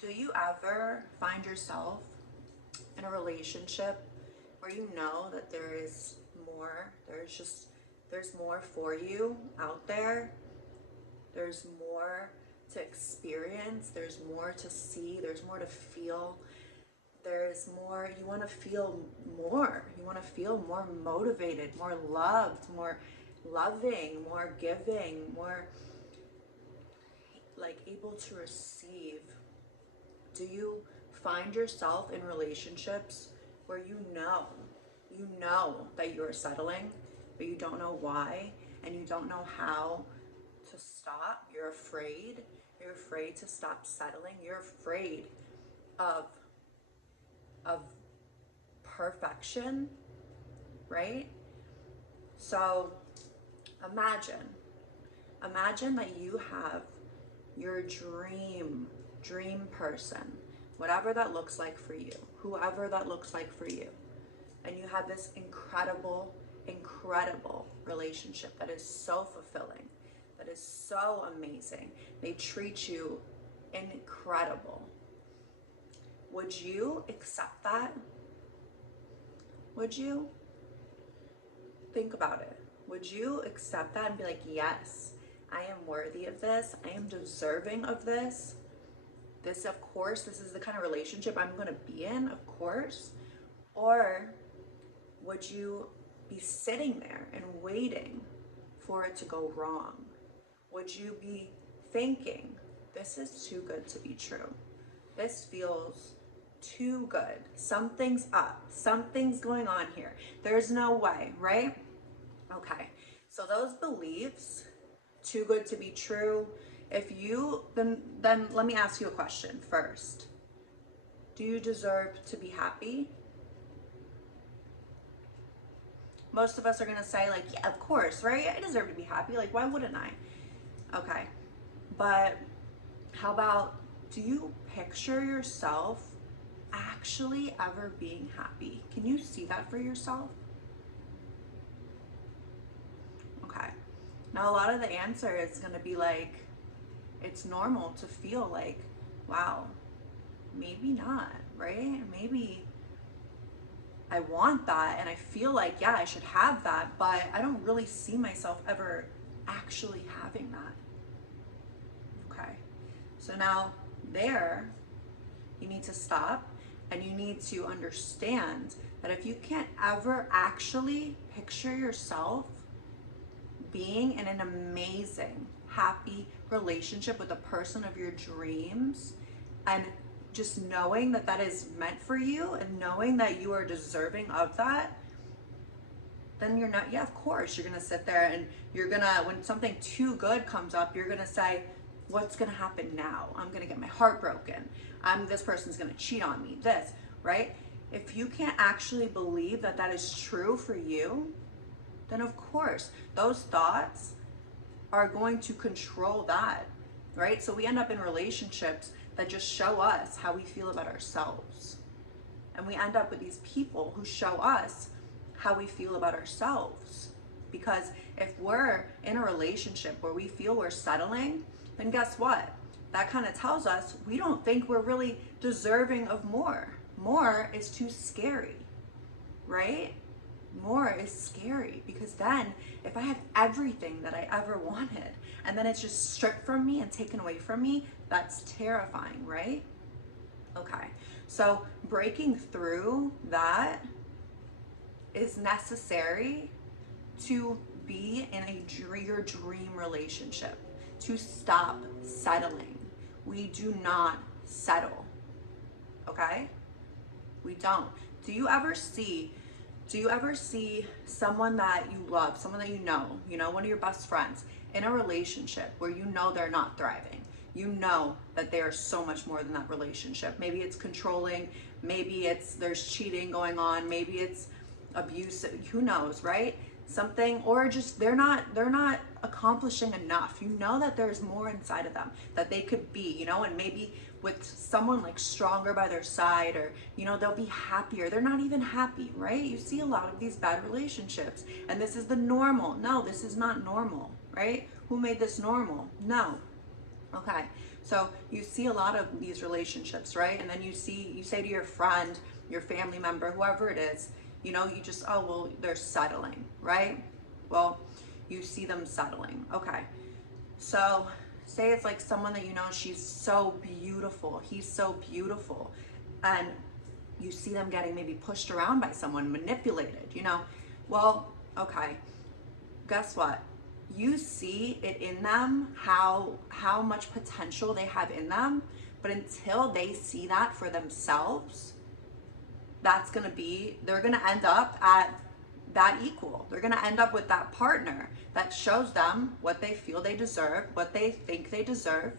Do you ever find yourself in a relationship where you know that there is more? There's more for you out there. There's more to experience. There's more to see. There's more to feel. There's more. You want to feel more. You want to feel more motivated, more loved, more loving, more giving, more like able to receive. Do you find yourself in relationships where you know that you're settling, but you don't know why and you don't know how to stop? You're afraid. You're afraid to stop settling. You're afraid of of perfection, right? So imagine that you have your dream person, whatever that looks like for you, whoever that looks like for you. And you have this incredible relationship that is so fulfilling, that is so amazing. They treat you incredible. Would you accept that? Would you? Think about it. Would you accept that and be like, yes, I am worthy of this. I am deserving of this. This, of course, this is the kind of relationship I'm going to be in, of course. Or would you be sitting there and waiting for it to go wrong? Would you be thinking, this is too good to be true? This feels too good. Something's up. Something's going on here. There's no way, right? Okay. So those beliefs, too good to be true, if you then let me ask you a question first. Do you deserve to be happy? Most of us are going to say like, yeah, of course, right? I deserve to be happy. Like, why wouldn't I? Okay. But how about, do you picture yourself actually ever being happy? Can you see that for yourself? Okay. Now, a lot of the answer is going to be like, it's normal to feel like, wow, maybe not, right? Maybe I want that and I feel like, yeah, I should have that, but I don't really see myself ever actually having that. Okay. So now there, you need to stop and you need to understand that if you can't ever actually picture yourself being in an amazing, happy relationship with the person of your dreams, and just knowing that that is meant for you and knowing that you are deserving of that, then you're not, yeah, of course, you're gonna sit there and you're gonna, when something too good comes up, you're gonna say, what's gonna happen now? I'm gonna get my heart broken. This person's gonna cheat on me, this, right? If you can't actually believe that that is true for you, then of course, those thoughts are going to control that, right? So we end up in relationships that just show us how we feel about ourselves. And we end up with these people who show us how we feel about ourselves. Because if we're in a relationship where we feel we're settling, then guess what? That kind of tells us we don't think we're really deserving of more. More is too scary, right? More is scary, because then if I have everything that I ever wanted and then it's just stripped from me and taken away from me, that's terrifying, right? Okay, so breaking through that is necessary to be in your dream relationship, to stop settling. We do not settle, okay? We don't. Do you ever see someone that you love, someone that you know, one of your best friends, in a relationship where you know they're not thriving? You know that they are so much more than that relationship. Maybe it's controlling, maybe there's cheating going on, maybe it's abusive, who knows, right? Something, or just they're not accomplishing enough. You know that there's more inside of them that they could be, and maybe with someone like stronger by their side, or they'll be happier. They're not even happy, right? You see a lot of these bad relationships, and this is the normal. No, this is not normal, right? Who made this normal? No. Okay, So you see a lot of these relationships, right? And then you say to your friend, your family member, whoever it is, you know, you just, oh, well, they're settling, right? Well, you see them settling. Okay. So say it's like someone that you know, she's so beautiful, he's so beautiful, and you see them getting maybe pushed around by someone, manipulated, you know. Well, okay, guess what? You see it in them, how much potential they have in them, but until they see that for themselves, they're gonna end up at that equal. They're gonna end up with that partner that shows them what they feel they deserve, what they think they deserve.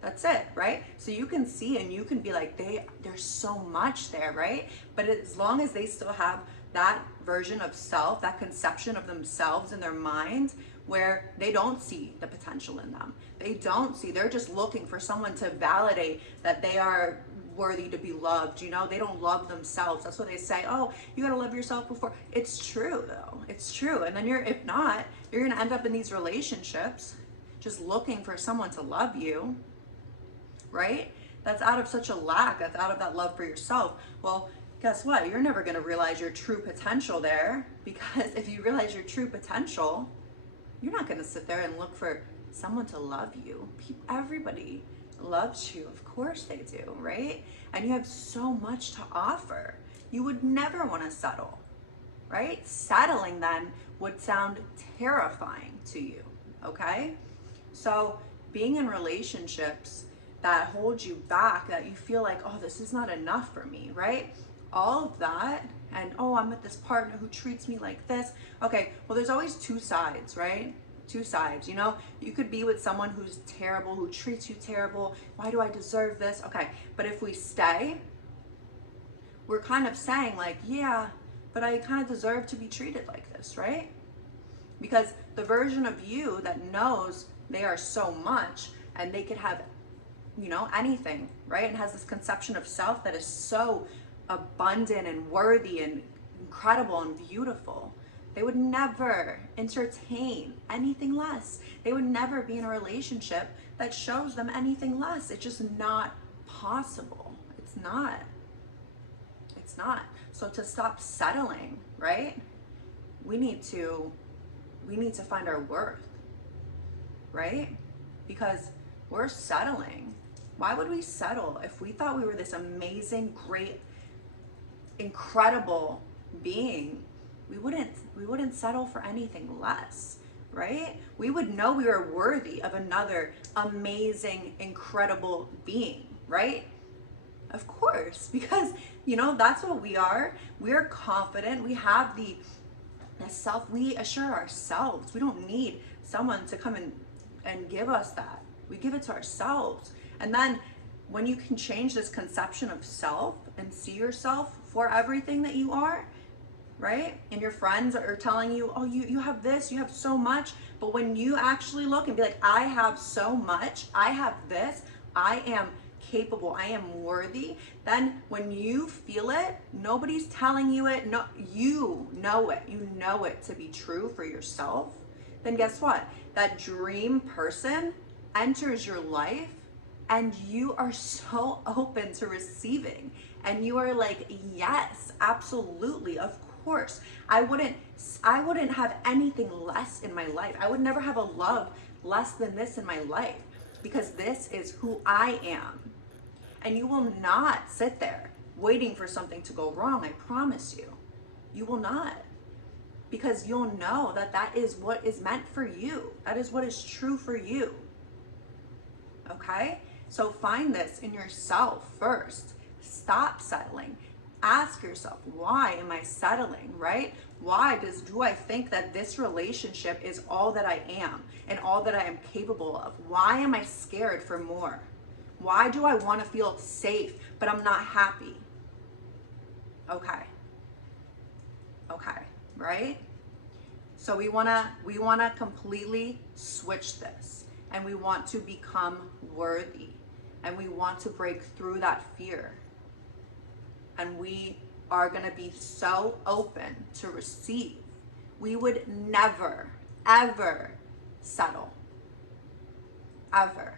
That's it, right? So you can see and you can be like, there's so much there, right? But as long as they still have that version of self, that conception of themselves in their mind, where they don't see the potential in them. They're just looking for someone to validate that they are worthy to be loved. You know, they don't love themselves. That's what they say. Oh, you got to love yourself before. It's true though. It's true. And then if not, you're going to end up in these relationships just looking for someone to love you, right? That's out of such a lack. That's out of that love for yourself. Well, guess what? You're never going to realize your true potential there, because if you realize your true potential, you're not going to sit there and look for someone to love you. Everybody loves you. Of course they do, right? And you have so much to offer. You would never want to settle, right? Settling then would sound terrifying to you, okay? So being in relationships that hold you back, that you feel like, oh, this is not enough for me, right? All of that, and oh, I'm with this partner who treats me like this. Okay, well, there's always two sides, right? Two sides, you know? You could be with someone who's terrible, who treats you terrible. Why do I deserve this? Okay, but if we stay, we're kind of saying like, yeah, but I kind of deserve to be treated like this, right? Because the version of you that knows they are so much and they could have, you know, anything, right? And has this conception of self that is so abundant and worthy and incredible and beautiful. They would never entertain anything less. They would never be in a relationship that shows them anything less. It's just not possible. It's not. It's not. So to stop settling, right? We need to find our worth, right? Because we're settling. Why would we settle if we thought we were this amazing, great, incredible being? We wouldn't settle for anything less, right? We would know we were worthy of another amazing, incredible being, right? Of course, because you know that's what we are. We're confident. We have the self. We assure ourselves. We don't need someone to come and give us that. We give it to ourselves. And then when you can change this conception of self and see yourself for everything that you are, right? And your friends are telling you, oh, you have this, you have so much. But when you actually look and be like, I have so much, I have this, I am capable, I am worthy, then when you feel it, nobody's telling you it, no, you know it to be true for yourself, then guess what? That dream person enters your life and you are so open to receiving. And you are like, yes, absolutely, of course. I wouldn't have anything less in my life. I would never have a love less than this in my life, because this is who I am. And you will not sit there waiting for something to go wrong, I promise you. You will not. Because you'll know that that is what is meant for you. That is what is true for you. Okay? So find this in yourself first. Stop settling. Ask yourself, why am I settling, right? Do I think that this relationship is all that I am and all that I am capable of? Why am I scared for more? Why do I want to feel safe, but I'm not happy? Okay, right? So we wanna completely switch this, and we want to become worthy, and we want to break through that fear. And we are gonna be so open to receive. We would never, ever settle. Ever.